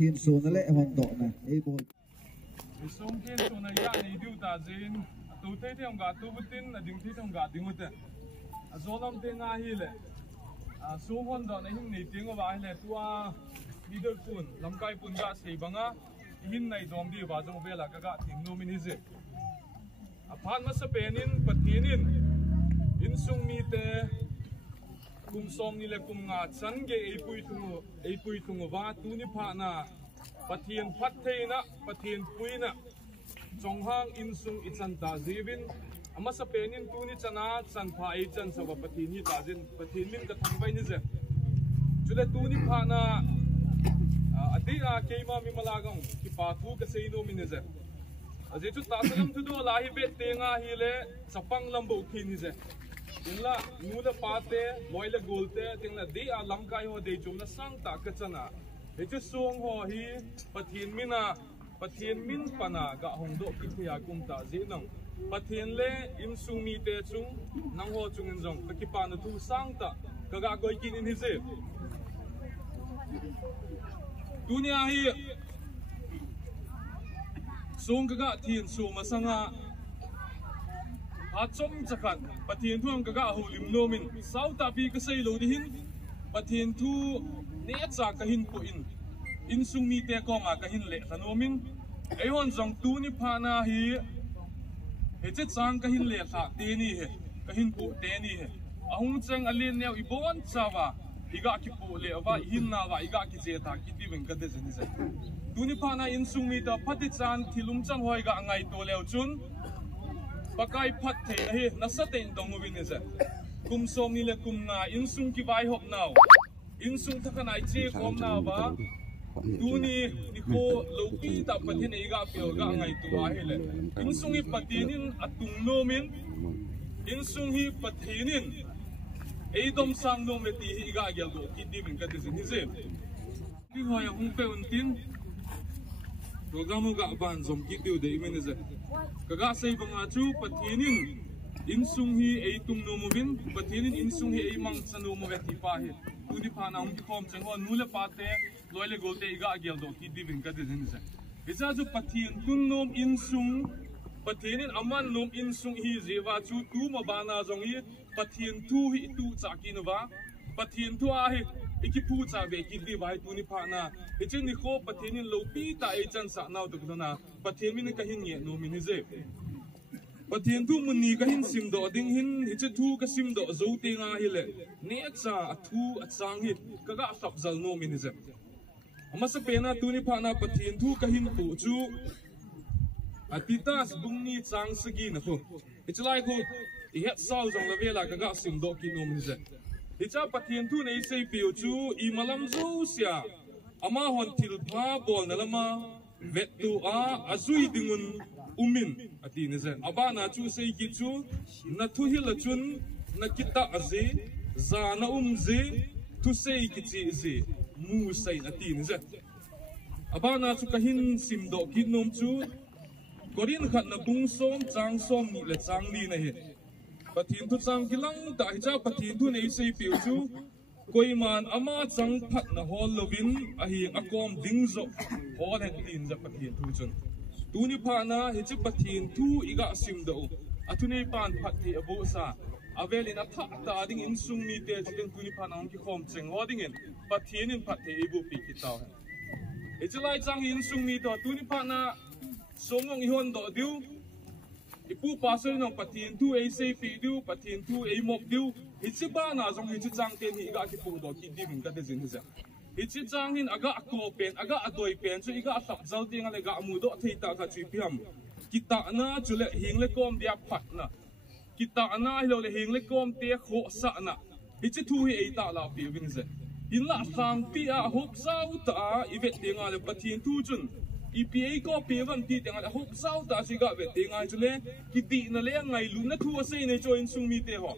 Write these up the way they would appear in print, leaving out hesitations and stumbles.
thiên số nó lệ hoàn độ này ấy bồn sông kia số này ya này điều ta zin tu thế thì ông gà tu bút tin là đừng thế thì ông gà đừng bút tin số năm thế ngay hi lệ số hoàn độ này hình này tiếng của bà lệ tua đi được phun làm cái phun gà xây bằng á hình này dòm đi vào trong về là các gà tiếng nô mình gì phan mà sắp bên in bát thiên in Insung mi te kum som ni le kum nga chan ge ei pui thungu wa tu ni pha na pathian phat the na pathian pui na ChongHang Insung ichan ta zivin ama sa penin tu ni chana chan pha ei chan sa pathian hi ta jin pathian min ka thang bai ni je chule tu ni pha na adi a keima mi malagam ki pa thu ka sei no mi ne je aje chu ta salam tu do la hi be te nga hi le chapang lambo khi ni je tingla nula pate loila golte tingla de a langkai ho de chumna sang ta ka chana he chu song ho hi pathian min pana ga hongdo ki thia kum ta je nang pathian le insung mi te chung nang ho chung in jong ka ki pa na thu sang ta ka ga goi kin in hi je dunia hi song ka ga thien su ma sanga chom chakhan pathian thu ang kaga holim nomin sau ta pi ka sei lo di hin pathian thu ne cha ka hin po in insung mi te ko ma ka hin le thanomin ei hon jong tu ni phana hi he che chang ka hin le tha te ni he ka hin po te ni he ahung chang alin neu I bon chawa iga ki po le wa hin na wa iga ki je tha ki ti wen ka de jeni se tu ni phana insung mi ta phati chan thilum chang hoi ga ngai to leo chun pakai phat the hi nasaten dong win is kum som ni le kum na insung ki vai hop now insung thakanai che kom na ba tu ni ko lopi ta pathin ei ga pyo ga ngai tu a hele insung hi patinin atung no min insung hi pathinin ei dom sang no me ti hi ga gel do ki di min ka ti ni je ki hoy hung pe un tin program ga ban zom ki tu de imenize kaga sei banga chu pathinin insung hi ei tum no movin pathinin insung hi ei mang chanu mo ti pa hi tu di pha na hum ki khom chang ho nule pa te loile golte iga gel do ki di bin ka de jin se isa chu pathin kun nom insung pathinin aman nom insung hi jewa chu tu ma bana jong hi pathin thu hi tu cha ki no wa pathin thu a hi iki pu cha ve ki di vai tu ni pha na ichen ni kho pathinin lo pi ta ei chan sa naw tuk na pathin min ka hin nge no min je pathin thu mun ni ka hin sim do ding hin iche thu ka sim do zo te nga hi le ne cha thu a chang hi ka ga sap zal no min je ama sa pena tu ni pha na pathin thu ka hin tu chu atitas bung ni chang sagi na kho ichlai kho I het sao jong la vela ka ga sim do ki no min je Icha pathian thu nei sei piu chu I malam zo sia ama hon thil pha bol na lama vet tu a azui dingun umin ati ne zen abana chu sei ki chu na thu hil chun na kita azi za na ze thu sei ki chi zi mu sei ati ne zen abana chu ka hin sim do ki nom chu korin khat na bung som chang som ni le chang ni na he pathin thu chang kilang ta hicha pathin thu nei sei piu chu koiman ama chang phat na hol lovin a hi akom dingzo hol het tin za pathin thu chun tu ni pha na hichi pathin thu iga sim do athunei pan phat thi abo sa avelin a tha ta ding insung mi te chiken tu ni pha na ki khom cheng hoding en pathin in phat the ibu pi ki taw ichlai chang insung mi to tu ni pha na somong ihon do diu ipu pasal nong pathin thu ei sei pi diu pathin thu ei mok diu hichi ba na jong hichi chang ten hi ga ki pu do ki di min ka te jin ja hichi chang hin aga ko pen aga adoi pen chu iga sak zal ting ale ga mu do thei ta ka chi piam kita na chule hing le kom dia phat na kita na hilo le hing le kom te kho sa na hichi thu hi ei ta la pi win ze in la sang pi a hop sau ta I vet tinga le pathin thu chun EPA ko pevan ti tenga hop sau ta siga ve tinga chule ki ti na le ngai lu na thu sei ne join sung mi te ho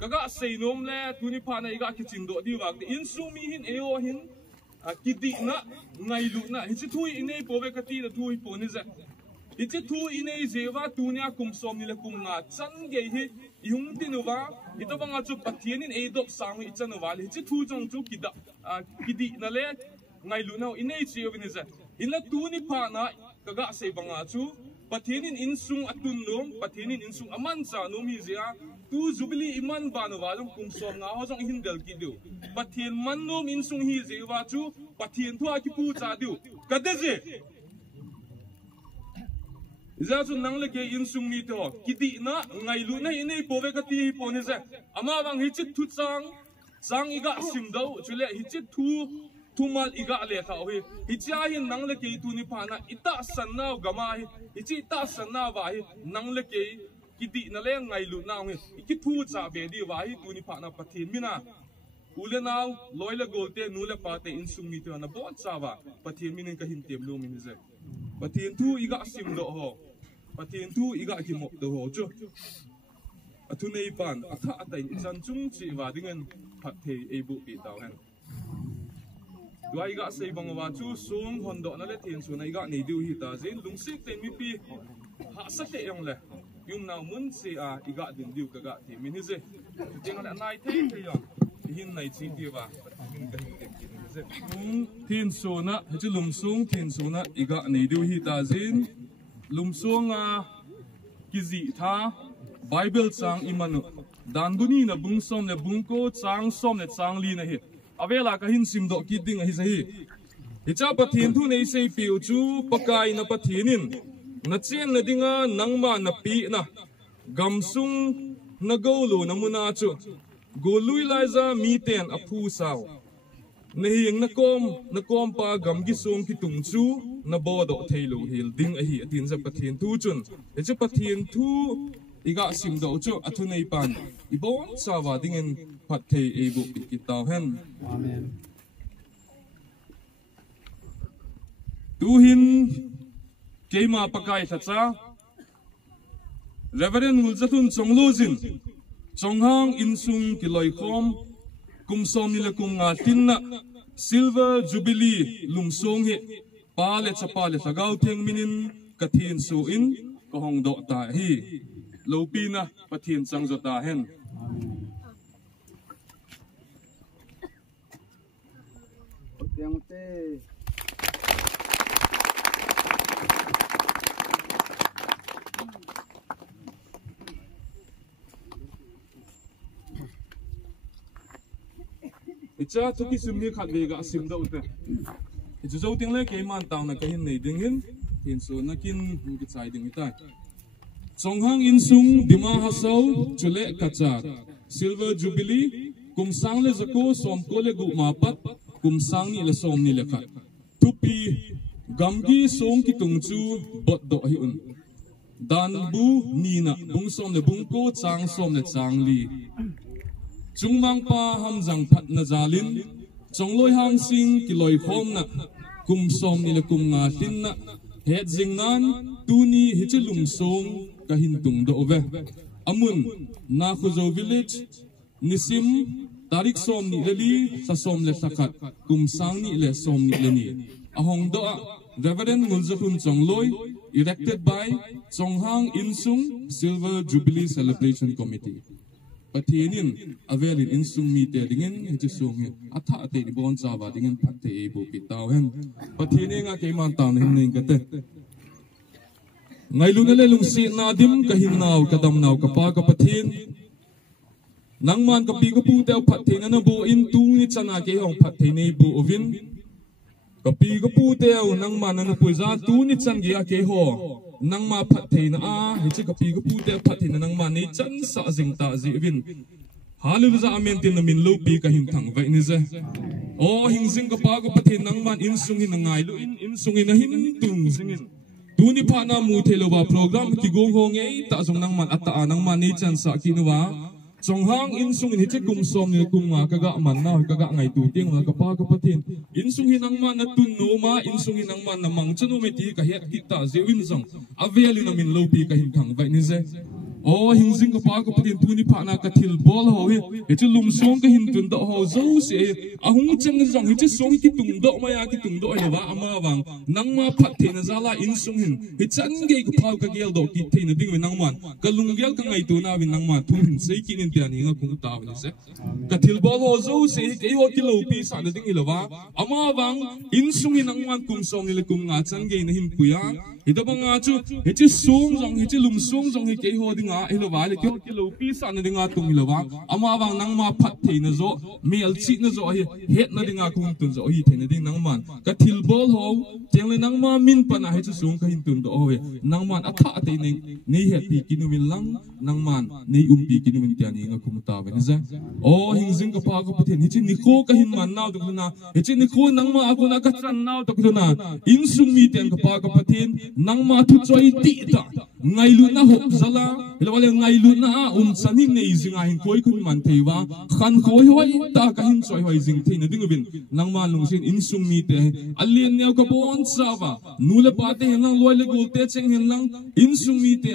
kaga sei nom le tuni pha na iga ki chin do di wak in sung mi hin eo hin ki ti na ngai lu na hi chi thui inei po ve ka ti na thui po ni za hi chi thu inei zewa tunia kum som ni le kum nga chan ge hi yung tinuwa ito banga chu pathian in edop sang I chan wa le chi thu jong chu ki da ki di na le ngai lu nau inei chi ovin ze in la tu ni pha na kaga se banga chu pathian in insung atun nom pathian in insung aman cha nom hi zia tu Jubilee iman ba no walung kum som nga ho jong hindal ki du pathian man nom insung hi ze wa chu pathian thua ki pu cha du kade je za chu nang le ke insung ni to kiti na ngai lu na inei pove ka ti po ni ze ama wang hi chit thu chang iga sim do chule hi chit thu mal iga le tha hi hi cha hin nang le ke tu ni pha na ita san na gama hi chi ta san na wa hi nang le ke kiti na le ngai lu na hi ki thu cha be di wa hi tu ni pha na pathin mina ule naw loi le golte nu le pa te insung ni to na bon cha wa pathin min ka hin tem lo min ze pathin thu iga sim do ho pathin thu iga ki mo do ho chu athu nei pan atha atai chan chung chi wa dingen phat the e bu pi taw han dua iga sei bang wa chu sum hondo na le thin su na iga nei du hi ta zin lung sik te mi pi ha sa te yong le yum naw mun si a iga din diu ka ga ti min hi ze ting la nai the the yong hin nei chi ti wa min ka hin tem ki ni ze thin su na chu lum sung thin su na iga nei du hi ta zin lum sung a ki zi tha Bible chang imanu dan buni na bung som le bung ko chang som le chang li na hi avela ka hin sim do ki ding hi sahi hi cha pathin thu nei sei piu chu pakai na pathinin na chen na dinga nangma na pi na gamsung na golu na muna chu golui laiza mi ten aphu saw na hing na kom pa gam gi song ki tung chu na bodo thailo hil ding a hi atin za pathin thu chun he cha pathin thu iga sim do chu athu nei pan ibon sawa dingen phat thei e bu ki taw hen amen tu hin keima pakai thacha Reverend Mulzatun Chonglojin ChongHang Insung Kiloikhom kumsom nila kum nga tinna Silver Jubilee lumsong he pa le chapa le thagaw theng minin kathin su in ko hong do ta hi lopina pathin chang jota hen icha thuki sumni khat vega sim do te ichu zo ting le ke man taw na ka hin nei ding hin thin su na kin ki chai ding itai ChongHang Insung Dima Hasao chule Cachar Silver Jubilee kum sang le zako som ko le gu ma pat kum sang ni le som ni le khat tupi gamgi song ki tung chu bot do hi un dan bu ni na bung som le bung ko chang som le chang li chungmang pa ham jang phat na jalin chongloi hang sing kiloikhom na kum som ni le kum nga tin na hetjingna tuni hichilum song ka hin tung do ve amun Nakhojou village nisim tarik som ni leli sa som le sakat kum sang ni le som ni le ni ahong do Reverend Mulzatun Chongloi erected by ChongHang Insung Silver Jubilee Celebration Committee pathinin avelin insung mi te dingen hichu sung he atha te ni bon chawa dingen phatte e bu pi taw hen pathine nga ke man taw hin ning ka te ngai lu na le lung si na dim ka hin naw ka dam naw ka pa ka pathin nang man ka pi ka pu te phatte na bo in tu ni chana ke hong phatte nei bu ovin ka pi ka pu te nang man na pu za tu ni chan ge ke ho nang ma phatte na a hi chi ka pi ka pu te phatte na nang man nei chan sa jing ta ji vin hallelujah amen tin na min lo pi ka hin thang vai ni ze o hing sing ka pa ka pathin nang man in sung hin ngai lu in sung hin hin tung singin tu ni pha na mu thelo ba program ki gong hong ei ta jong nang man ata nang man nei chan sa ki nuwa ChongHang Insung hin hi kum som ni kum nga kaga man na kaga ngai tu ting na ka pa ka pathin insung hin nang man na tun no ma insung hin nang man na mang chanu me ti ka het ki ta je win song aveli na min lo pi ka hin thang vai ni ze ô hình sinh cái phá cái tiền tu ni phá na cái thil ball ho he chứ lùm xuống cái hình tuần độ ho dấu sẽ hung chân cái dòng chứ xuống cái tung độ mà cái tung độ là ama vàng nang ma phát thì nó ra là in sung hình chân cái phá cái gel độ cái thì nó đinh với nang man cái lùng gel cái ngày tu na với nang man tu hình xây cái nên tiền nó cũng tạo như thế cái thil ball ho dấu sẽ cái ho kilo pi sa nó đinh là ama vàng in sung hình nang man cùng song là cùng ngã chân cái nó hình puya itu bang acu, itu sung jong, itu lum sung jong, itu kau dengar, itu wala, itu kilo pisan na dengar tung itu wala, ama bang nang ma pat thi na zo, mel cik na zo, het na dengar kung tun zo, itu na deng nang man, katil bol ho, tiang le nang ma min panah itu sung kahin tun do, nang man atak ate ni het pi kinu min lang, nang man ni pi kinu min tiang ni ngakung tawe, ni zah, oh hingzing kapag kapatid, itu niko kahin man nau tu na, itu niko nang ma aku nak katran nau tu na, insung mi tiang kapag kapatid nang ma thu choi ti ta ngai lu na hop zala lawale ngai lu na saning nei zinga hin koi kun man theiwa khan khoi hoi ta ka hin choi hoi jing thein ding bin nang ma lung sin in sung mi te alien neu ka bon sawa nula pa te nang loi le gol te cheng hin lang in sung mi te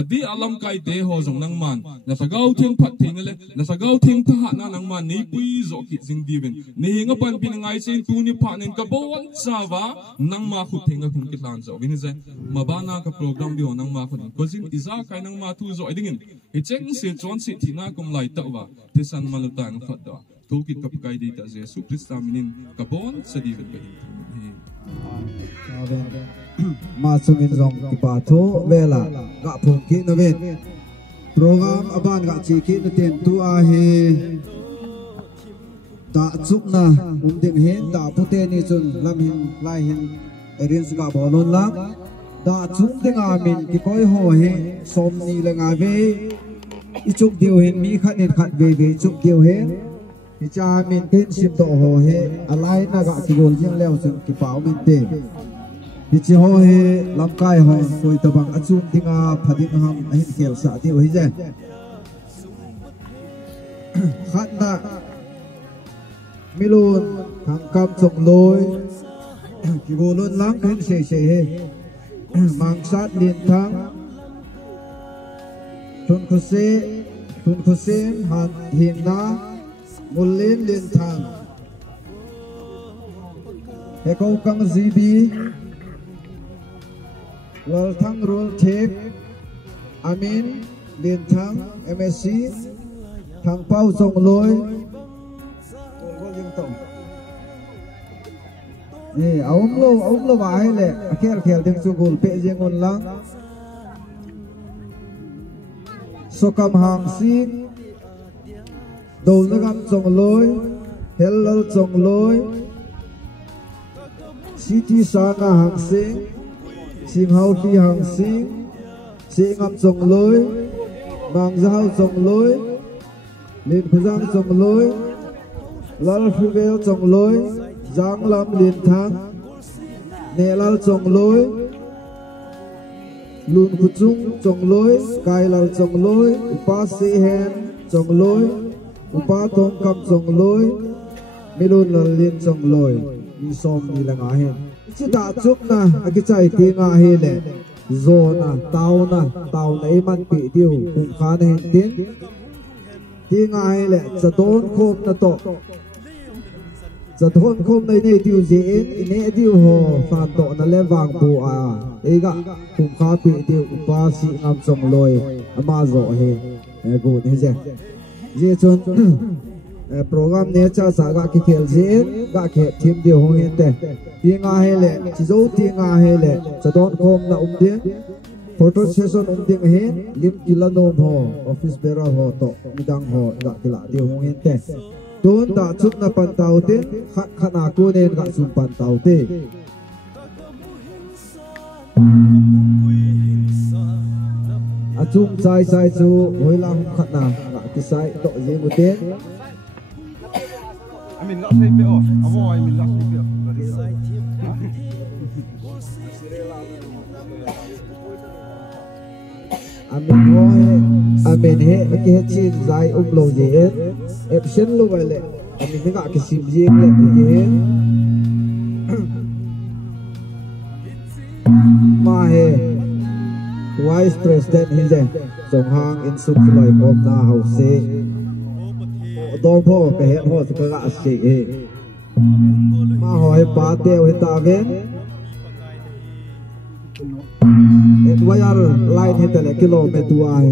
adi alam kai te ho jong nang man na sagau theng phat thein le na sagau theng tha na nang man nei pui zo ki jing di bin nei nga pan pin ngai chen tu ni pha nen ka bon sawa nang ma khu thenga kun ki lan zo bin ze mabana ka program bi nang ma khun ko jin iza kai nang ma thu zo idingin he cheng se chon si thina kum lai ta wa te san maluta ang phat da to ki kap kai de ta jesu krista minin ka bon sadi ben ka ma sungin rong ki pa tho vela ga phung ki no ven program aban ga chi ki no ten tu a he ta chuk na ding hen ta pute ni chun lam hin lai hin arrange ga bolon la da chung dinga min ki koi ho he som ni la nga ve I chuk diu hen mi khat nen khat ve chuk diu he ki cha min ken sim to ho he alai na ga ki gol jing leo sun ki pau min te ki chi ho he lam kai ho koi ta bang achung dinga phading ham hin khel sa diu hi je khat na milun thang kam chok loi ki golon lang ken se he mang sát liên thang thun khose hàn hiền na ngul lên liên thang he câu căng gb lal thang roll tape amin liên thang msc thang pau song lôi ông lo vai le khel ding su gol pe jeng on lang sokam hang sing dol na gam chong loi hellal chong loi city sana hang sing sim hau ti hang sing ngam chong loi mang zau chong loi len khuzang chong loi lal fuvel chong loi giang lam liên thang nè lal chong lối lùn khu chung chong lối kai lal chong lối upa se hen chong lối upa tong kam chong lối milun lal liên chong lối ni som ni la nga hen chi ta chuk na aki chai ti nga he le zo na tau na man pi diu kum kha na hen tin ti nga he le cha don khop na to giờ thôn khom này này tiêu dễ này tiêu hồ phản độ nó lên vàng bộ ấy gạ cùng khá bị tiêu ba sĩ ngam sòng lôi mà rõ he gồn he dễ chôn program này cha sa gạ cái kiểu dễ gạ cái thêm điều hông hiện tại tiếng he lệ chỉ dấu tiếng he lệ giờ thôn khom là tiếng photo session tiếng he lim kilagom ho office bera ho to midang ho gạ cái lạ điều hông hiện tại Don da chuk na pan tau te khana ko nen ga sum pan tau te achum sai chu hoilang khana ga ki sai to je mu te amin la sai pe o avo amin la sai pe amin he ki he chin zai lo je option lo vai le amin ga ki sim je le je ma he Vice President hi je ChongHang Insung Kiloikhom na hause dong pho ka het ho ka ga se he ma hoi pa teo hi ta ven et wayar line hi tele kilometer ai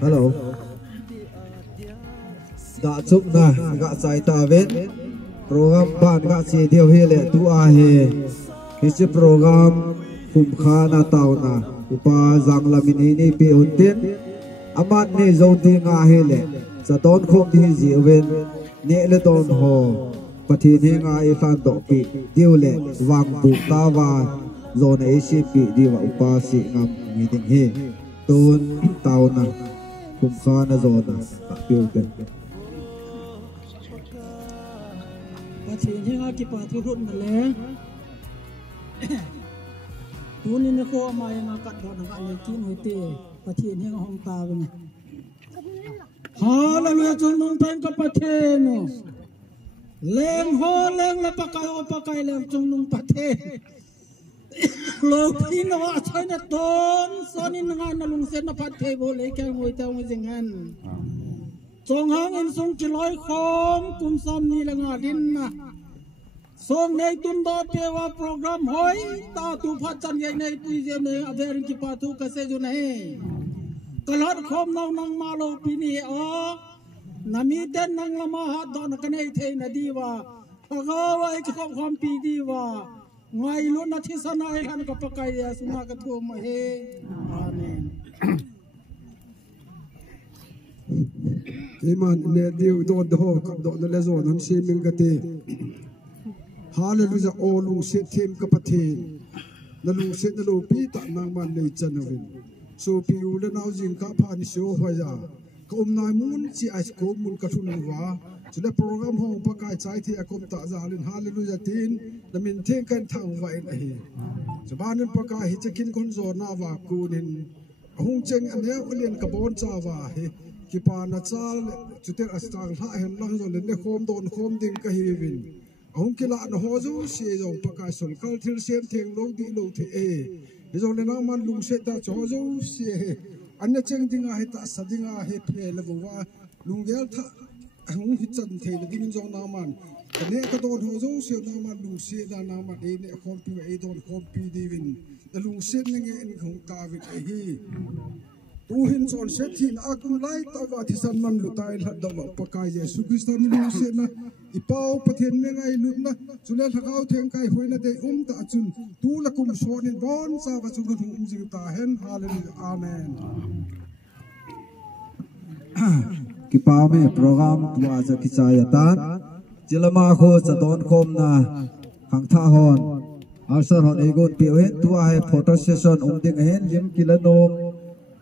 Hello. Đã chúc na gạ sai ta ven program ban gạ chi theo hi le tu a he hi chi program phum kha na tao na upa jang lamini ni pe unten aman ne zo ti nga he le sa ton khom thi ji ven ne le ton ho pathi ne nga e fan to pi tiu le wang bu ta wa zo na e si pi di wa upa si ngam mi ding he ton tao na phum kha na zo na piu ten Chị thấy ngã kịp thu hút mà lẽ tú nên nó khô mà ngã cắt đọt ngã lấy kín hồi tê và chị thấy ngã hông ta vậy nè hà là người trong nông thôn có bát thê nè lên hồ lên là bát cày lên trong nông bát thê lộc phi nó vào chơi nó tôn sau nên ngã nó lùng sen nó bát thê vô lấy cái ngồi tao ngồi dừng ăn ChongHang Insung Kiloikhom kum som ni langa dinna song nei tun do pewa program hoi ta tu phat chan ye nei tu je nei aver ki pa tu ka se ju nei kalat khom nang nang ma lo pi ni a nami den nang lama ha don ka nei the na diwa phagawa ik khom pi diwa ngai lu na thi sanai han ka pakai ya suma ka thu ma he amen Iman ne diu do do kap do le zon han si ming gate hallelujah o lu se them ka pathe na lu se na lu pi ta nang man nei chanawin so pi u le nau jing ka phan sho hoya ka nai mun chi ai ko mun ka thun wa chule program ho pa kai chai thi akom ta zalin hallelujah tin na min the kan thang wa in hi chabanin pa ka hi chekin kon zo na wa kunin hung cheng ane ulien ka bon cha wa hi kipa na chal chuter astang ha hen lang zo le khom don khom ding ka hi win ong kila na ho zo se zo pakai sol kal thil sem theng lo di lo the e zo le na man lung se ta cho zo se anna cheng dinga he ta sadinga he phe le wa lung gel tha ong hi chan the le ding zo na man ne ka don ho zo se na man lung se da na ma e ne khom pi e don khom pi di win the lung se ne nge en khong ka wi e hi tu hin son set hin akum lai ta wa thi san man lu tai la da wa pakai Yesu Kristo mi lu se na I pau pathian me ngai lu na chule thakau theng kai hoina de ta chun tu la kum so ni bon sa wa chu ru jing ta hen hallelujah amen ki pa me program tua za ki cha ya tan chilama kho cha don khom na khang tha hon asar hon egon pi hen tua he photo session ding hen lim kilagom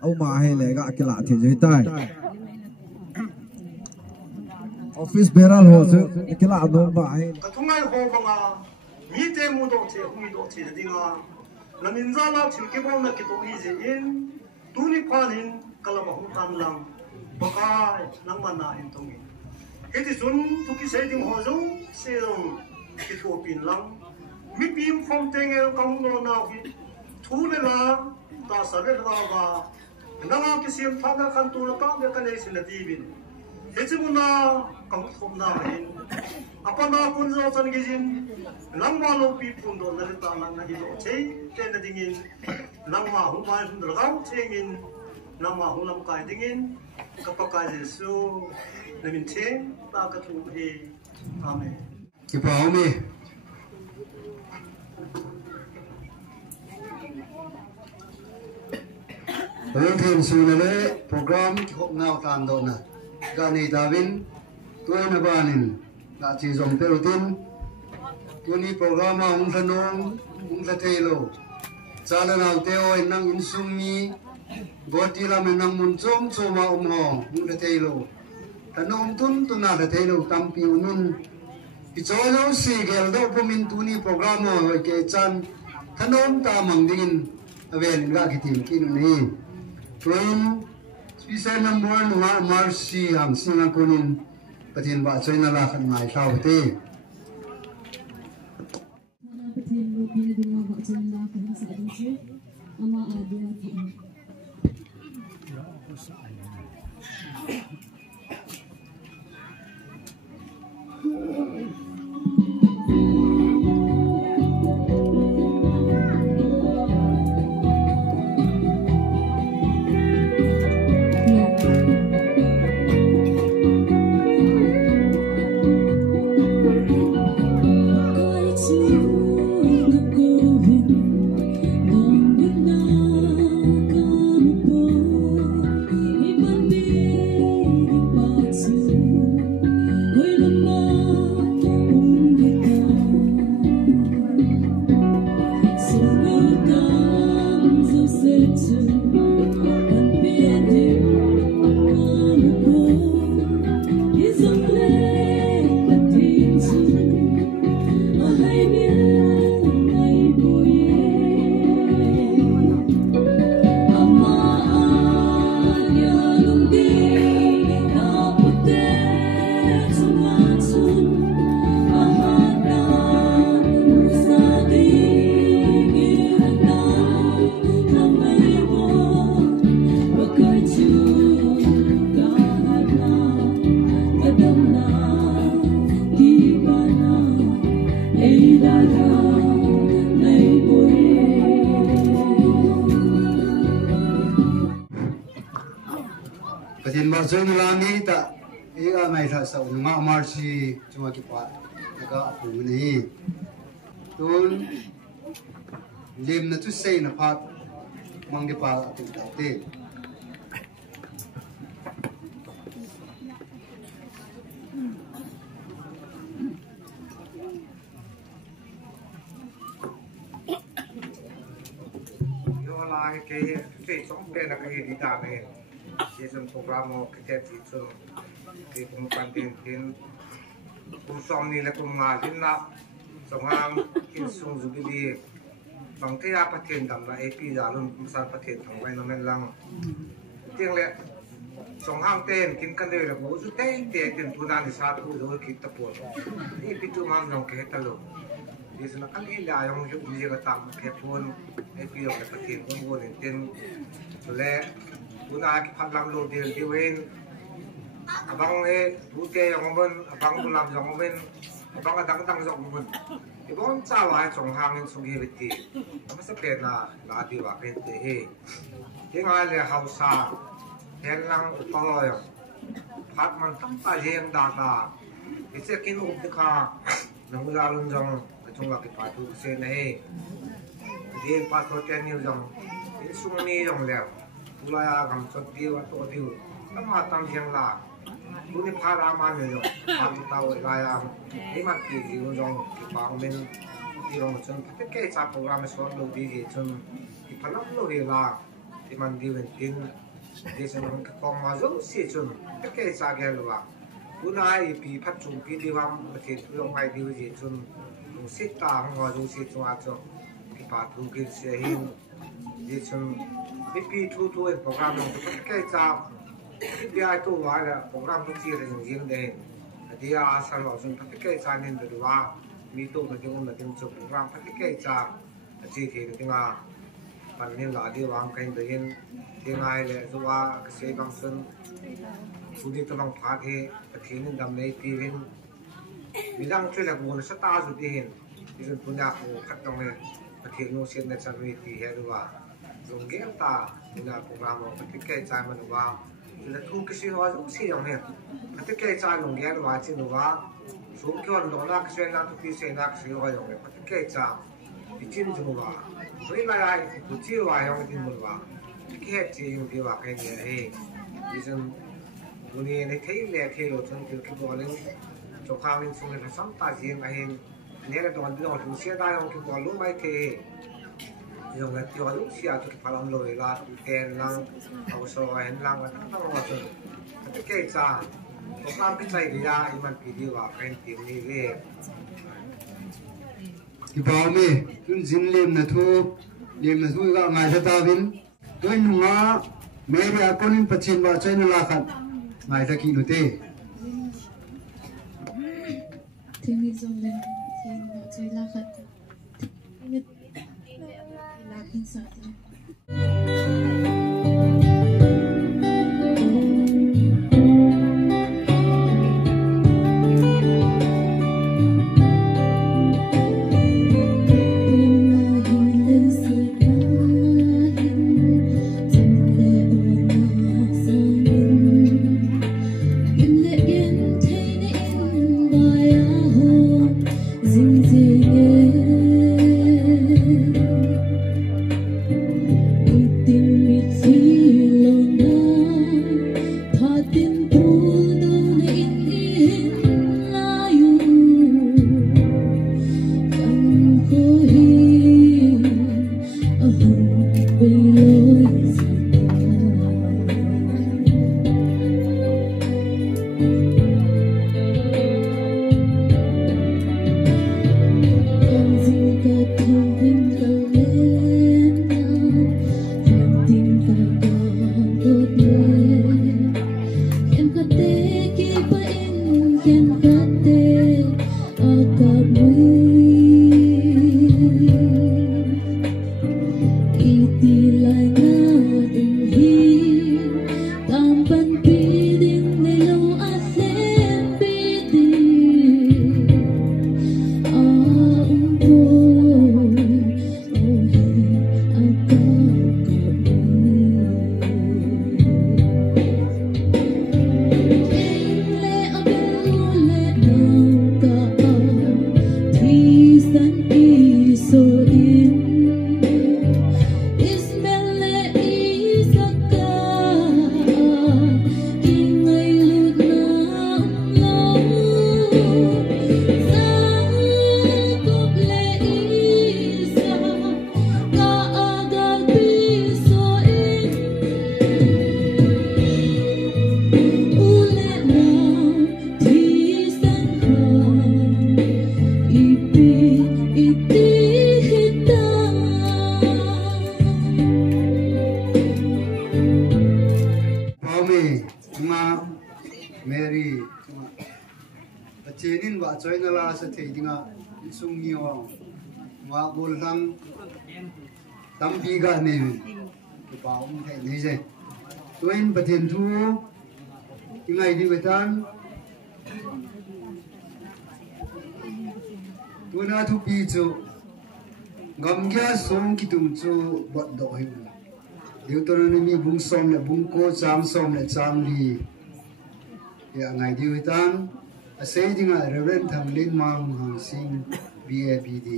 ông mà hay là gạ cái lạ thì dưới tay office beral hồ chứ cái lạ nó mà hay thông ngay hồ bằng à mi tế mu độ chế hui độ chế dinga là mình ra là chịu cái bao nhiêu cái tổ gì in tu ni panin kalau mau tan lang pakai nang mana in tongi itu sun tu kisah di mahazong sedang itu pin lang mi pim phong tenge kamu no na ki thu le la ta sa le la ba na nga ki sim tha na khan tu na ka be ka le sin la ti bin hetjingna kam khom na hin apa na kun zo chan gi jin lang ma lo pi pun do na le ta lang na hi lo chei te na dingin lang ma hu ma sun da gau chengin lang ma hu lam kai dingin ka pa ka jesu na min cheng ta ka thu hi amen ki pa mi Hương thiên su lệ program hộp ngao tàn độ nè gani David tôi na banin đã chỉ dùng perutin tôi ni program ông thân ông thân thầy lo cha là nào teo anh năng insung mi boti làm anh năng muốn trông cho mà ông hong ông thân thầy lo thân ông tun na thân thầy lo tam piu nun bị cho lâu xì gel đâu po min tôi ni program rồi cái chan thân ông ta mang din aven ga cái team kinu ni Tuan, special number nunga Marcy ang singa kunin patin ba choy na lakan ngai thaw te. Patin lo pina dinga ba choy na lakan sa adin chu ama adia ki. Patin ba choy na lang ni ta iga ngai tha sa nga Marcy chuma ki pa ka apu ni tun lim na tu sei na phat mang ge pa tu ta te cái sống bên là cái gì ta này chỉ dùng program một cái chỉ dùng cái cũng quan điểm đến cũng xong này là cũng mà đến là ChongHang Insung Jubilee bằng cái apa tiền đầm là AP giả luôn cũng sang phát triển thằng vay nó men lăng tiếng lệ ChongHang tên kinh căn đây là bố chú tên tiền thu nan thì sao thu rồi kịp tập buồn AP tu mang dòng cái hết luôn di sana kan ila yung hindi ka tam kepon epiyo ka patin kung wala tin sule una ki paglam lo deal diwen abang bute yung mon abang bulam yung mon abang adang yung mon ibon sawa ChongHang Insung Kiloikhom mas pena na diwa kente tingal le hausa hen lang upahoy pat man tampa yeng data ise kinub ka nangulalun jong chung là cái phá thu xe này điên phá thu tiền nhiều dòng in sung mi dòng lẹo tu la gam chốt tiêu to tiêu lắm mà tam giang là tu ni phá ra mà nhiều dòng phá tu tao la cái mặt gì dòng cái phá bên đi dòng chân tất cả các program số đầu đi gì chân cái phá lắm lâu đi là cái mình đi bên tin đi xem cái con mà giống xí chân tất cả các cái là tu này bị phát chung bị đi vào cái dòng hay đi gì chân xích ta ngồi dùng xích chung ác cho cái bà thu kia sẽ hin đi chung bị thu program nó tất cả các cái ai tu hóa là program nó chia ra riêng đấy đi sang lo chung tất cả các nên được vào mi to na ding na ding chu program phat ke cha chi the na dinga pan nin la di wang kain de hin dingai le zuwa ka se bang sun sudi to bang pha the pathin dam nei ti hin bilang tre la bu na sa ta zu ti hin isun punya ko khat tong ne pathin no sen na chang ni ti he ruwa zong ge ta na program phat ke cha man wa là thu cái gì hóa cũng xí nhau nè, cái cây trà lồng ghé hóa trên đó hóa, số cái hoàn đó là cái xe nào thì xe nào cái xí hóa nhau nè, cái cây trà thì chín chung hóa, với lại cái chi hóa nhau thì một hóa, cái hết chi những cái hóa cái này ấy, thì xong, hôm nay này thấy lẹ thấy rồi xong cái bộ lên, cho khang lên xong là sắm ta riêng cái hình, nếu là đoàn đi đoàn thì xe đai ông cái bộ lúc mấy thế dùng cái tiêu lúc xia cho cái phàm lôi là tiền lang,เอาสอยlangก็ต้องมาจนแต่แค่จ้าตัวข้ามพิจัยดีอ่ะมันปีดีว่าเป็นทีมนี้เว้ยที่บ่าวมีคุณจินเล่มนะทุกก็ง่ายจะตาวินตัวหนุ่มเมรียคนนี้ปัจจินว่าใจนั่นละกันง่ายตะกี้นู่นเต้ทีมนี้ส่งเลยทีมใจละกันทีมลากินสัตว์dinga Insung Kiloikhom wa gol lam tampi ga ne ki baum thai nei je tuin pathin thu ingai di wetan tuna thu pi chu gam gya song ki tum chu bot do hi Deuteronomy bung som le bung ko cham som le cham li ya ngai di wetan a say dinga reverend tham lin mang hang sing BABD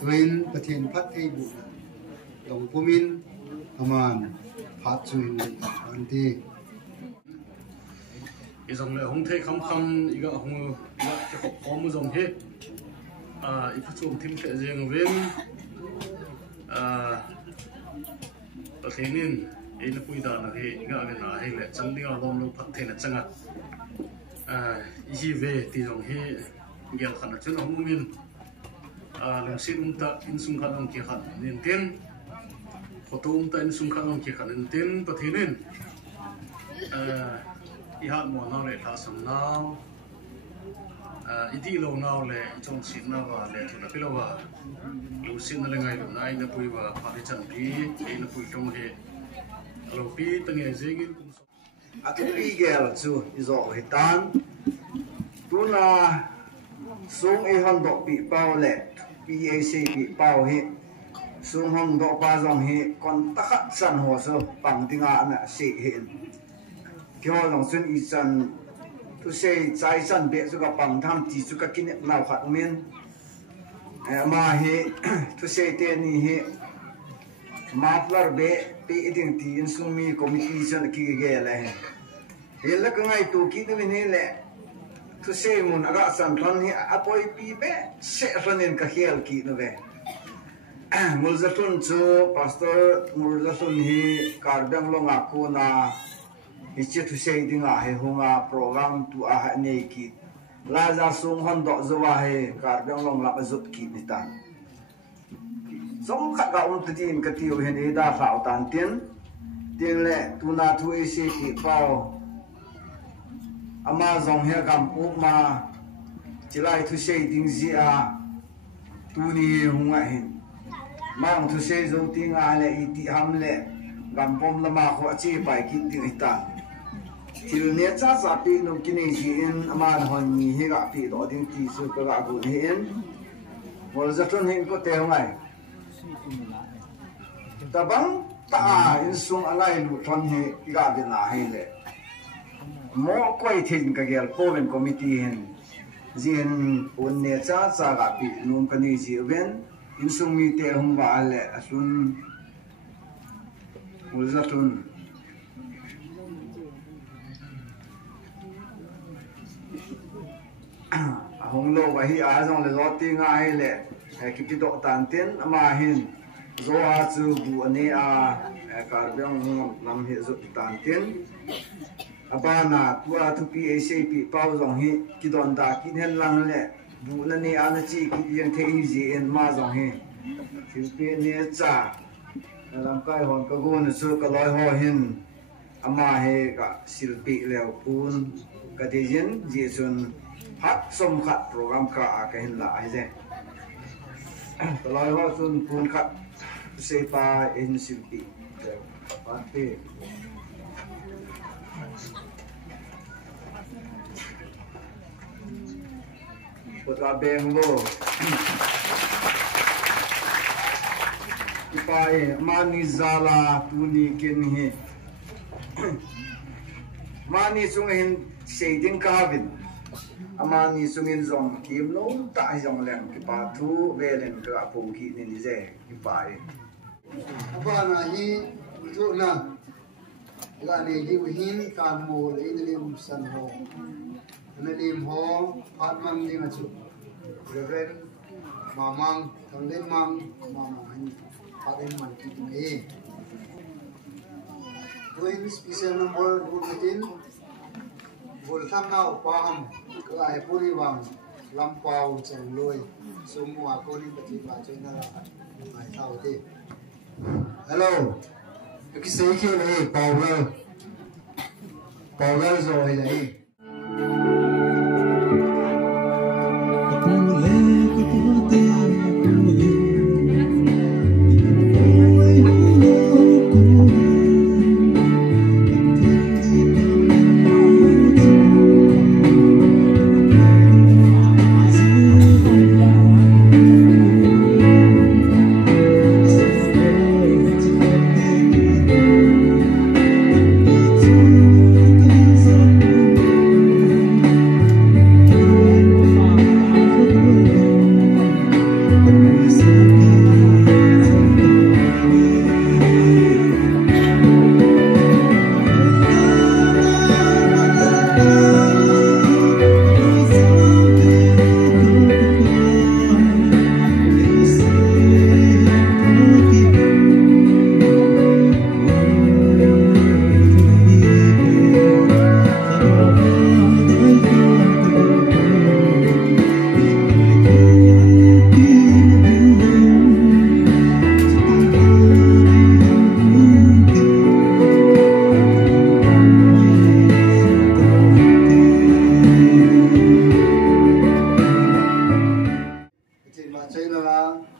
twin pathin phat thei bu dong pumin aman phat chuin anti izong le hong thei kham kham iga hong ya ke khom zong he i phu chum thim the jeng wen pathinin ina puida na he iga ga na he le chang dinga lom lo phat thei na changa hi ve ti jong he gel khana chun hong min lung sin ta insung khan ki khan nin ten photo ta insung khan ki khan nin ten pathinin i hat mo na le tha sam na idi lo nau le chong sin na wa le tu na pilo wa lu sin na le ngai lo nai na pui wa pha ni chan pi na pui tong he lo pi tang e jengin atu pi gel chu izo hitan tuna sung e hon do pi pau le PAC pi pau hi sung hong do pa jong hi kon takhat san ho so pang tinga na se hin kyo long sun I chan tu sei chai chan be chu ka pang tham ti chu ka kin nau khat men ma hi tu sei te ni hi maflar be pe iding ti in sumi committee chan ki ge la he hela ka ngai tu ki tu ni le tu sei mun aga san thon hi apoi pi be se ranin ka hial ki no be mulzatun chu pastor mulzatun hi karbang lo nga ko na ichi tu sei dinga he hunga program tu a nei ki la za sung hon do zawa he karbang long la zut ki ni tan som khat ga un tin ka tiu he ni da phao tan tin tin le tu na tu e se ki pao ama zong he gam pu ma chilai tu sei ding zia tu ni hunga hin mang tu sei zo tinga le iti ham le gam pom lama kho chi pai ki ti ta til ne cha cha pi no kini ji in ama hon ni he ga pi do ding ti su ka ga gu ni in mol za ton hin ko te ngai ta bang ta in sung alai lu thon he ga bi na he le mo koi thin ka gel poven committee hin jin un ne cha cha ga pi num ka ni ji ven in sung mi te hum ba le asun mol za ton hong lo ba hi a jong le zo ti nga hi le ki pi do tan tin ama hin zo a chu bu ani a kar byang nam hi zo tan tin abana tua tu pi a c pi pau jong hi ki don da ki hen lang le bu na ni an chi ki yang the hi ji en ma jong hi ti pi ne cha lam kai hon ka gu na chu ka loi ho hin ama he ka sil pi le pun ka de jin ji chun hat som khat program ka a ka hin la ai je ka loi ho chun pun khat se pa in sil pi pa pe Putra Benglo Ipai mani zala tuni kinhi mani sungin shading kavin amani sungin zong kim no ta zong leng ki pa thu velen ka pu ki ni je ipai abana hi tu na la ne ji hin kan mo le lim san ho na lim ho phat mang ding a chu reverend mamang thanglen mang mama han phaten man ki ni doing special number 18 bol tham nau pam ka ai puri wang lam pau chang loi sumu a ko ni pati ba chena ai thau te hello ki sei ki nei Paul rồi đấy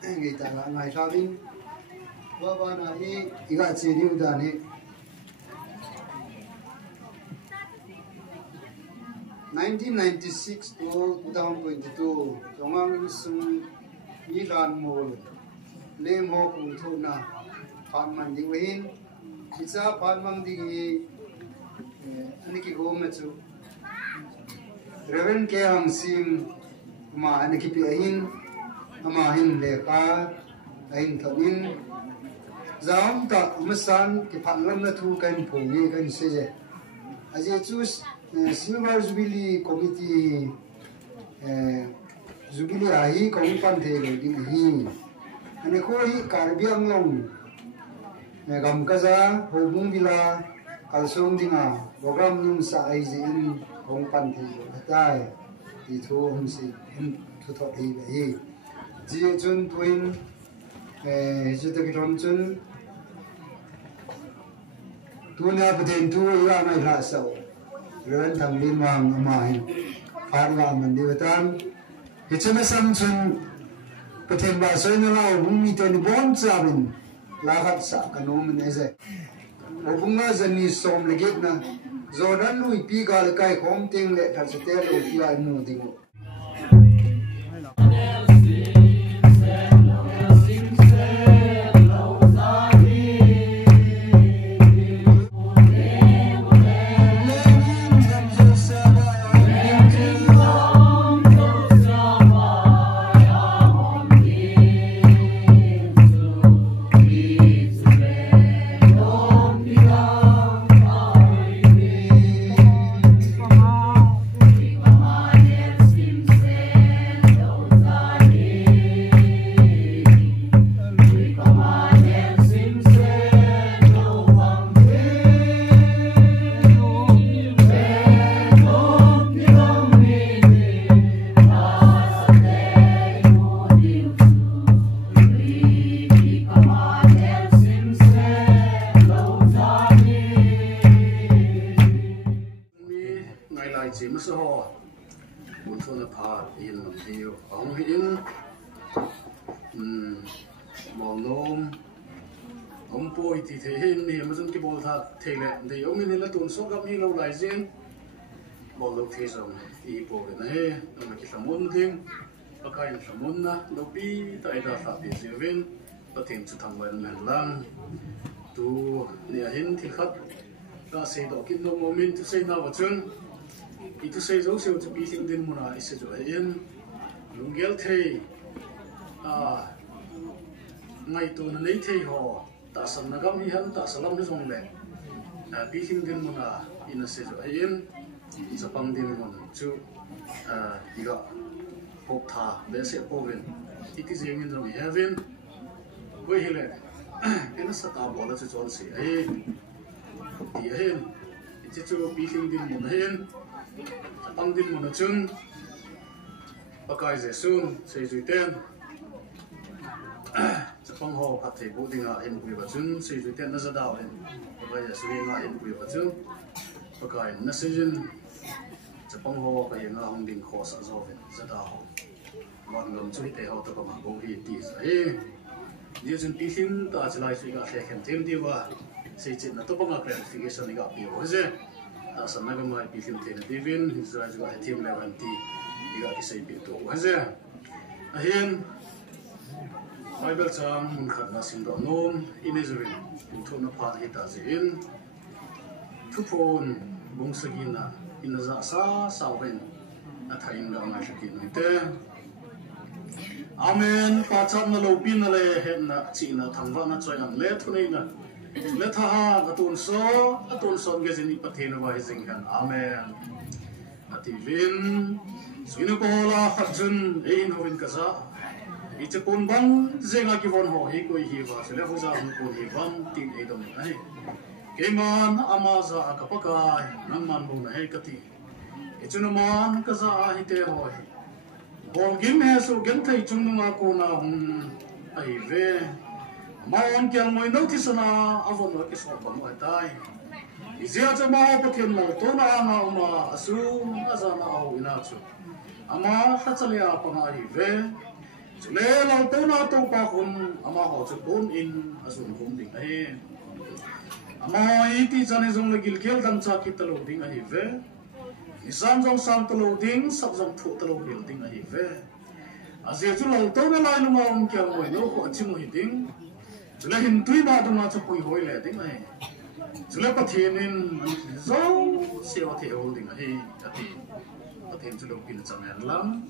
ngai ta la ngai thavin wa na iga chi diu da ni 1996 to 2022 ChongHang Insung Kiloikhom leng ho kung thuna phan man ding wein kicha phan mang ding ani ki go ma chu reven ke ang sim ma ani ki pi ahin ama hin le ka ahin thonin zam ta masan ki phan lam na thu kan phongi kan se je aje chu Silver Jubilee Committee Jubilee ahi kong pan the lo ding hi ane ko hi karbiang long gam kaza ho bung bila kalsong dinga program nung sa ai in kong pan the lo tai ti thu hum si thu tho hi hi ji chun twin ji ta ki rom chun tu na paten tu ya mai la sao Reven thằng Dima amai farwa mandi betan kichana samsun pathen ba soina la bumi ten bon sabin lahat sa kanom neze obunga zani som legit na zodan lui pi gal kai khom ting le thar se te lo pi ai mu dingo They only let on so up me low rising. Bolo Tism, Epo in a Samunting, a kind of Samuna, Lopi, Taida Fati Zivin, but him to Tangwan and Lang to near him till hut. That's say the no moment to say now a turn. It to say also to be in Dimuna is in Lungelte. Night on a late hall. That's a Nagami hand, that's a long is on land. Bikin din muna inasesuaiin sa pangdin mo chu iga pokta bese povin ikizingin zo heaven we hele ina sa ta bola chu chon si ai ti hen ti chu bikin din mo hen sa pangdin mo chung pakai jesun sei juiten sa pangho pathe budinga en pui bachun sei juiten na zadao en Kaya sulinga in kuya patu, pagkain nasijin sa pangho kaya nga hong ding ko sa zovin sa daho. Wangam chui te ho to pa mago hi ti sa dia jun pihin ta chlai sui ga khem them diwa sei chin na to pa nga clarification ga pi ho je ta san na ga mai pihin te divin Israel ga team level ti ga ki sei pi to ho je ahin Bible chang mun khat na sim do nom inezrin thu na pha hi ta zin thu phone bung sagina inaza sa sawen athain ga ma shakin te amen pa chan na lo pin na le hen na chi na thangwa na choi an le thu nei na le tha ha atun so ge jini pathen wa jing han amen ativin suina ko la khatjun ein hovin kaza It's a Punbang, Zenga Kivon Ho, Hiko Hiva, Selefosa, Huko Hivan, Tin Edom. Keman, Amaza, Akapakai, Naman Buna Hekati. It's a man, Kaza, Hite Hoi. Ball Gim has so Genta Chunumako Ive. Mawan can my notice on Avon Workis of my tie. Is there a Mahapakin, Tona, Asu, Azana, Inatsu. Ama, Hatsalia Pana Ive. lẽ lâu tới nó tôi ba con ama họ chụp bốn in asun không định ấy ama ít thì cho nên dùng là gil kiel đang chặt kita lâu định ấy về isam dòng sam talo ding sắp dòng thu talo hiểu ding ấy về giờ chú lâu tới nó lại nó mà ông kia ngồi nó họ chim ngồi ding chú là hình tuy ba đôi mà chụp quỳ hồi lẹ ding ấy chú là có thiên nên dấu siêu thiểu ding ấy thì có thiên chú lâu pin chẳng hạn lắm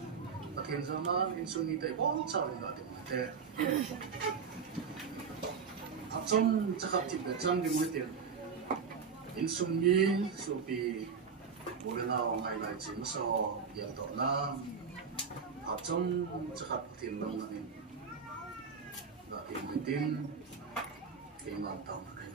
có thiên cho nó insung ni tay bó sao ding ấy thế học trong chắc học thì trong cái mối tiền insung ni số pi bữa nào ngày này chỉ số hiện tượng là học trong chắc học tiền lông là tiền mới tin cái màn tàu cái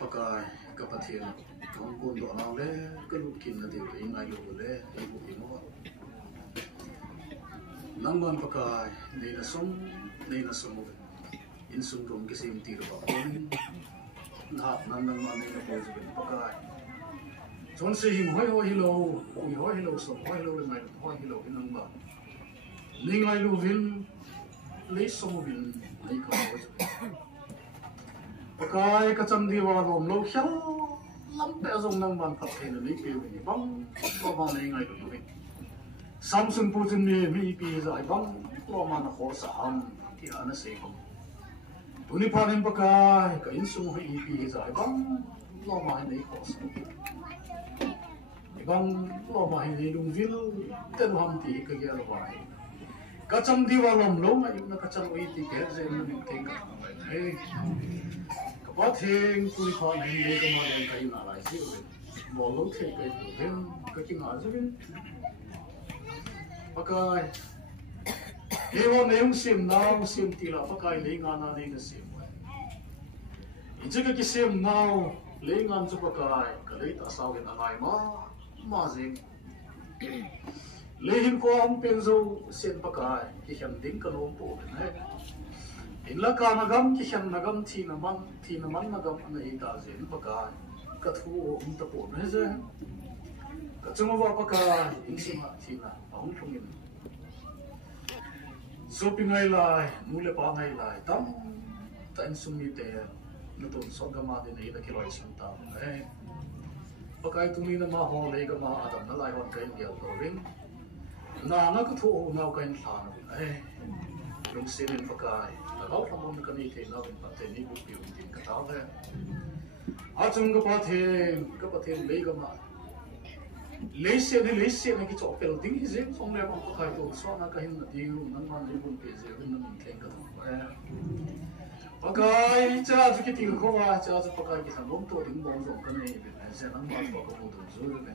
pakai kapatian kaum pun doa nào le kelukin nanti ingai lu le ibu ibu nangman pakai nei na som insung rom kisim tir ba kon nat nan nangman nei na pose ben pakai chon se him hoi hilo so hoi hilo le mai hoi hilo inang ba ningai lu vin le som vin nei ka pakai kacam diwa rom lo khiang lam pe zong nang man phat the ni pe ni bang lo ba nei ngai lu vin Samsung putin mi pi zai bang lo man ho sa ham ti ana se kom tuni panen pakai ka insung ho pi zai bang lo ma nei ho sa bang lo ma nei lung vil ten ham ti ka ge lo bai ka cham di wa lom lo ma na ka cham oi ti ke ze na min ke ka ai ka ba theng tuni pa nei le ka ma le ka ina lai si mo lo the ka hen ka ki nga zin pakai lewo neung sim now sim tila pakai lenga na ne sim ijaga ki sim now lengan chu pakai kalei ta sawin angai ma jing lehin ko am penzo sen pakai ki ham ding ka lom po ne in la ka nagam ki ham nagam thi na man nagam anai ta zen pakai ka thu ta po ne je kacuma ba pakai insima thina ahum thungin shopping ai lai mule pa ngai lai tam ta insumi te nutun sogama de nei na kiloi santa pakai tumi na ma ho le ga ma adam na lai hon kain gel to ring na na ku thu na kain thlan lung sinin pakai na gau thamon ka ni the na bin pa te ni bu pi tin ka ta le achung ga pa the le ga ma leise na ki chopel ding hi zen song le pa khai to so na ka hin na diu nan man le bun pe je hun na min theng ka to pakai cha ju ki ti ko wa cha ju pakai ki san bom to ding bom zong ka nei be na se nang ma to ko mo to zu le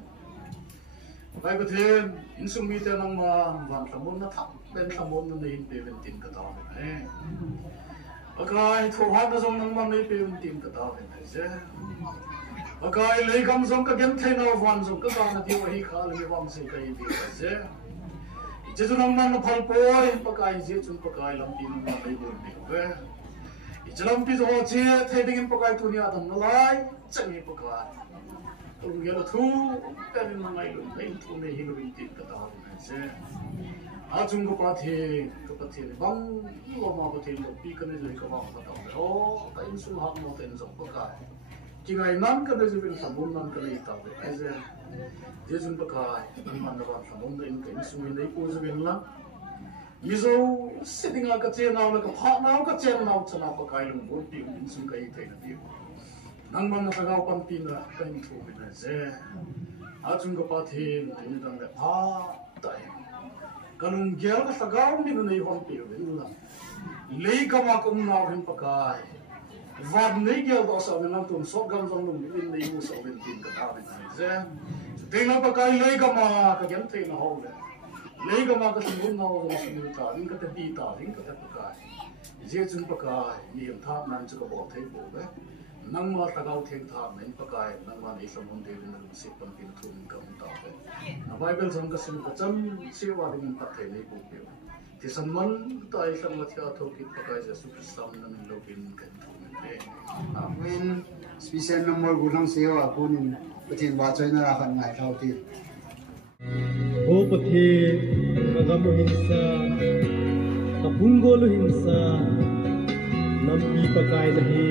pakai ko then insung mi te nang ma wan thamon na thak ben thamon na nei pe ben tin ka ta be pakai tho ha na zong nang ma nei pe ben tin ka ta be je pakai lei kam zong ka gem thai na wan zong ka ba na di wa hi kha le wam se kai di je je zu nang man phal poi pakai je chun pakai lam pin na lei bol di ve je lam pi zo che thai ding pakai tu ni adam na lai chang hi pakai tu ge lo thu ka ni na ngai lo dai tu ne hi lo bin ti ka ta je a chung ko pa the bang lo ma pa the lo pi ka ne le ka ba ka ta o ta in su ha mo ten zong pakai kingai nan ka de bin sabun nan ka le ta be eze jejun pakai nan man da ba sabun da in ka in sumi nei ko ze bin la mizo sitting a ka che naw la ka pha naw ka chen naw chana pakai lung bo pi in sum kai te na ti nan man na ka gaw pan pi na ka in thu bin ze a chung ka pa the ni dang le pha tai kanung gel ka sagaw ni nei hon pi bin la lei ka ma kum naw hin pakai vad nei gel do sa ben tum so gam zong lum bin nei mu so ben tin ka ta ben ze te na pakai lei ka ma ka gem te na ho le lei ka ma ka sum na ho zo sum ta ring ka te ti ta ring ka te pakai je chun pakai ni am tha nan chu ka bo thei bo be nang ma ta gau theng tha nei pakai nang ma nei samon de bin rum se pan pin thum kam ta be na bible jong ka sim ka cham se wa ding ta the nei bo pe thì sân mắn tại sân mà theo thâu kịp cái giờ sụp sắm nên lâu bên cái thùng này Amin special number gulang siyo ako nin patin watchay na rakan ngay tao ti. O pati kagamu hinsa kapunggolo hinsa nampi pakai nahi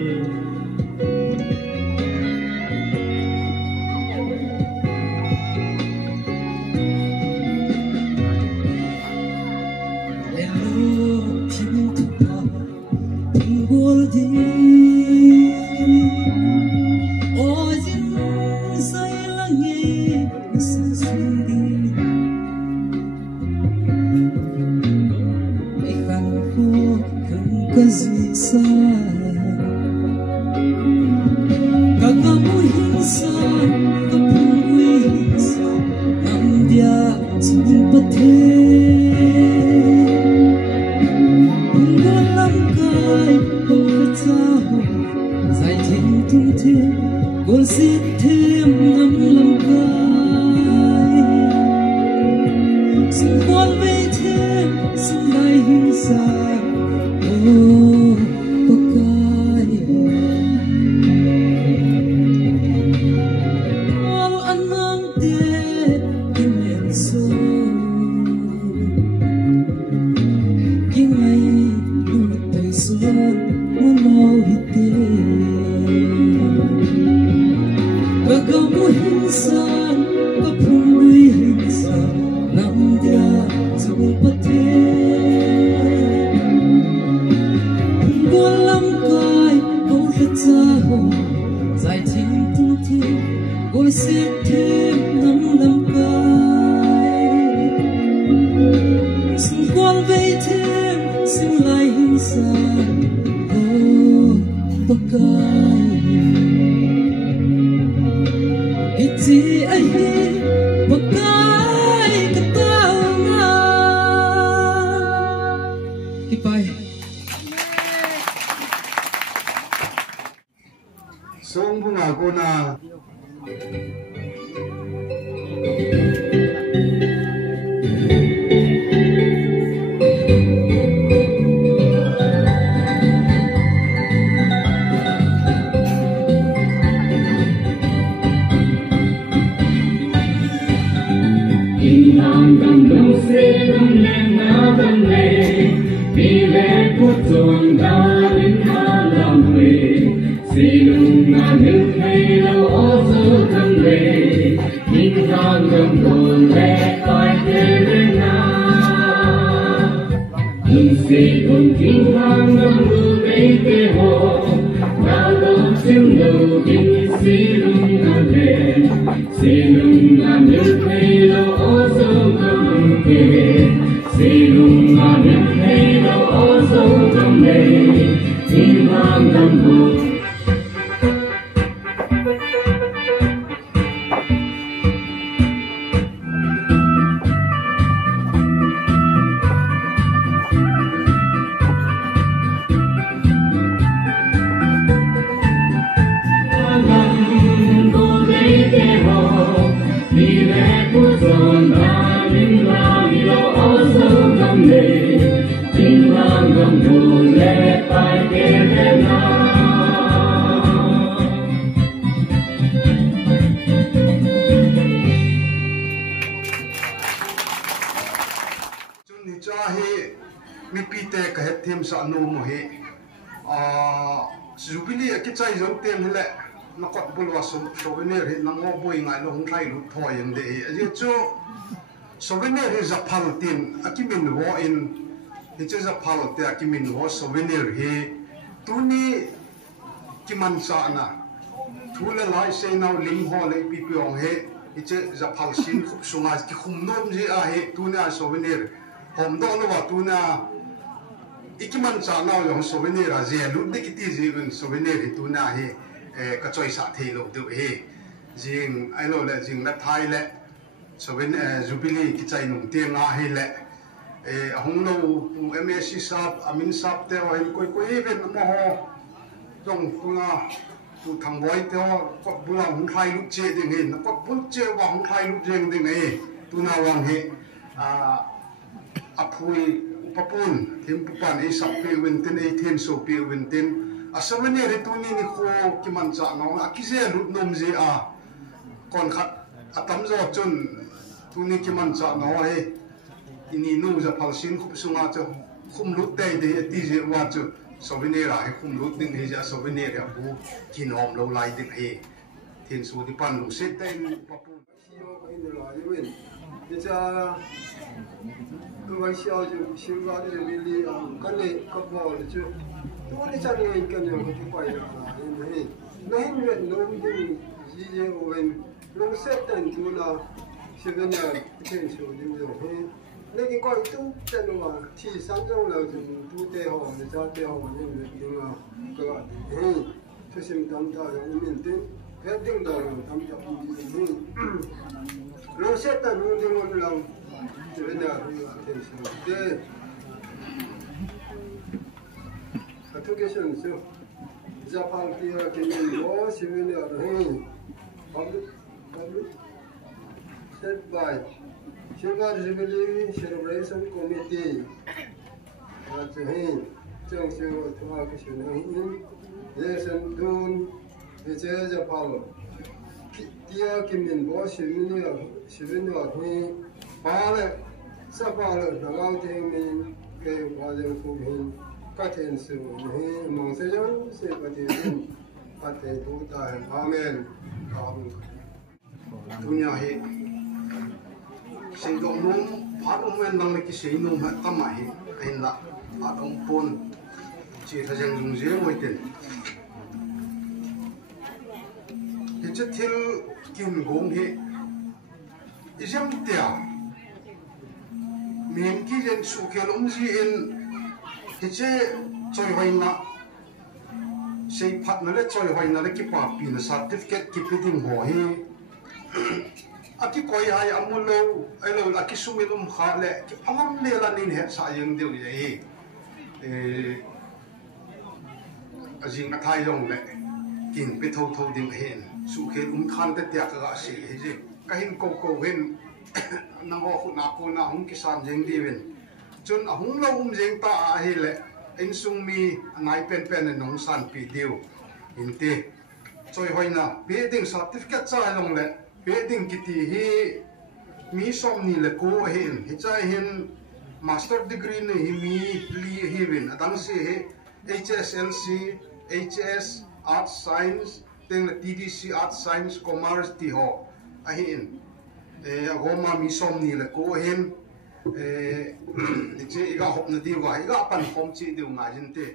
Song bunga ko na Jubilee cái trái giống tiền hết lệ nó còn bùn vào souvenir thì nó ngô bùi ngài nó không thay lụt thôi em để giờ cho souvenir thì dập phal tiền aki mình vô in thì cho dập phal tiền aki mình vô souvenir thì tu ni cái man sa na thu le lại say nào lim ho lấy pi piong he thì cho dập phal xin khúc sungai cái khum nom gì à he tu ni souvenir hôm đó nó vào tu na ikiman sa na yung souvenir a je lut de kiti je souvenir itu na hi ka choi sa thei lo du he jing ai lo le jing na thai le souvenir Jubilee ki chai nung te nga hi le hong lo MSC sap amin sap te ho koi koi ben mo ho jong puna tu thang boy te ho ko bula hong thai lut che ding he na ko bul che wa hong thai lut jeng ding he tu na wang he a phui papun thim pupan e sak pe wintin e then so pe wintin asawani rituni ni kho kiman cha no akise lut nom je a kon khat atam zo chun tuni kiman cha no he ini nu za phalsin khup sunga cho khum lut dei de ti je wa chu souvenir ra he khum lut ding he ja souvenir ya bu kinom lo lai ding he thiên số đi pan lục xếp tên papun bây giờ cái sao chứ sinh ra thì Jubilee cái này cái bao chứ tôi đi sang đây cái này có chụp ảnh này này mình nói gì gì vậy lục xếp tên tu là souvenir thiên số đi rồi này cái coi tu tên là thì sáng trong là tu tê họ để ra tê họ nhưng mà cái tôi xem tâm ta yang mình tên cái tiếng đó tâm trạng gì nó sẽ ta nuôi đi một lần cho nên là thế thế cái thứ cái chuyện gì Japan kia cái mình có xem như là hey public set by Jubilee celebration committee là hey trong sự thỏa cái chuyện này lesson done thì chế Japan kia cái mình có xem như thì ba là sao ba là nào thì mình cái bao giờ cũng mình các thiên sự thì mong sẽ giống sẽ có thể có thể tu tại amen tu nhà he sinh động nung phát ông men đang cái sinh nung hết tâm mày anh là phát ông pôn chỉ là dành dùng dễ ngồi tiền thì chất thiếu kim gốm he isem tia mình kia dân su kia lông gì in thì chế chơi hoài na xây phát nó lấy chơi hoài na lấy cái bạc pin certificate cái pin hồ he aki koi hai amulo ai lo aki sumilum kha le ki amam le la nin he sa yeng deu ye ajing athai jong le kin pe tho tho ding hen su khe khan te tia ka se he je ka hin ko hen nango khu na ko na hung kisan jeng di wen chun ahung lo jeng ta a he le in sung mi ngai pen nong san pi deu in te choi hoina pe ding certificate cha long le Beding kiti hi mi som ni le ko hin hi chai hin master degree ne hi mi li hi win adang se he HSLC HS Arts Science teng TDC Arts Science Commerce ti ho a hin goma mi som ni le ko hin che iga hop na di wa iga pan khom chi diu nga jin te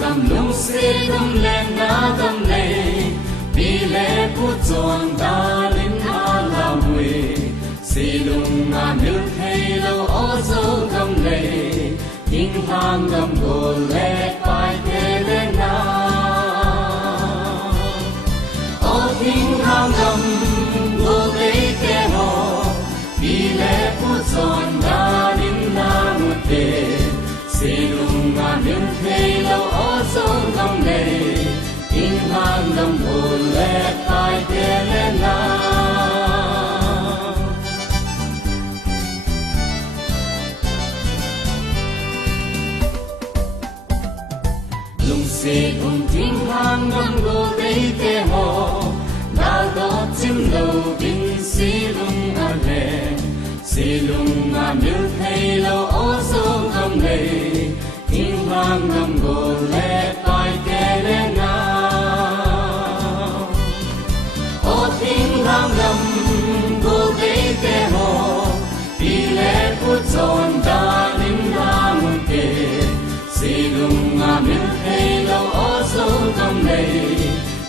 Gam lung se gam le na gam le pi le pu chon da lin a la mui si lung na mil thei lo o zo gam le king hang gam go le pai te le na o king hang gam go le te ho pi le pu chon da lin na mu te si lung na mil thei lo sông gầm lệ, in hàng gầm hồ lệ tai tê lên na. Lung xì cùng thiên hàng gầm hồ tê tê hồ, đào đó chim lâu bình xì lung à lệ, xì lung à miêu thay lâu ô sông gầm lệ. Thiên hàng ngầm gồ lệ tai kê lê na ô thiên hàng ngầm gồ tê tê hồ đi lê phút tròn đa ninh la mùn kê xì lùng ngà miêu thê lâu ô sâu cầm lệ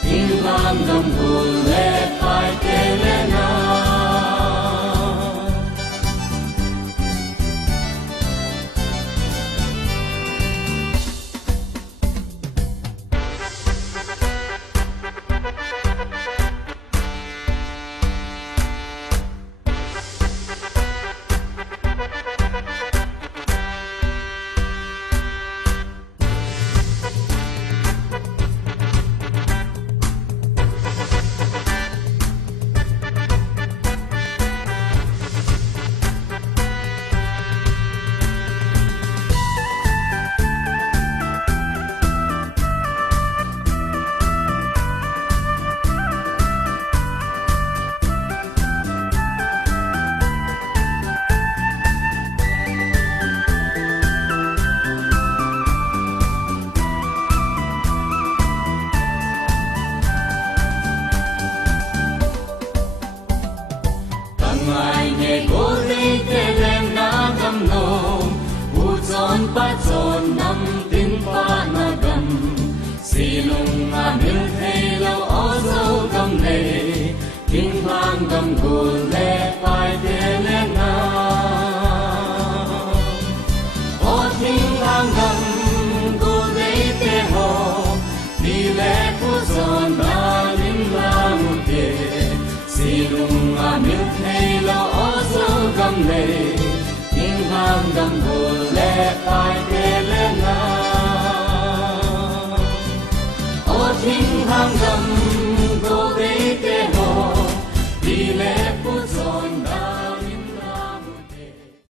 thiên hàng nghe cố lấy tê lên na gầm nô u chọn pa chọn năm tin pa na gầm xì lùng à miêu thấy lâu ó dâu gầm lệ kinh hoàng gầm gù lệ phải tê lên na ó kinh hoàng gầm gù lấy tê hồ đi lệ của chọn na linh la một tê xì lùng à miêu thấy lâu ó dâu gầm lệ kinh hoàng gầm gù lệ phải tê lên na ó kinh hoàng gầm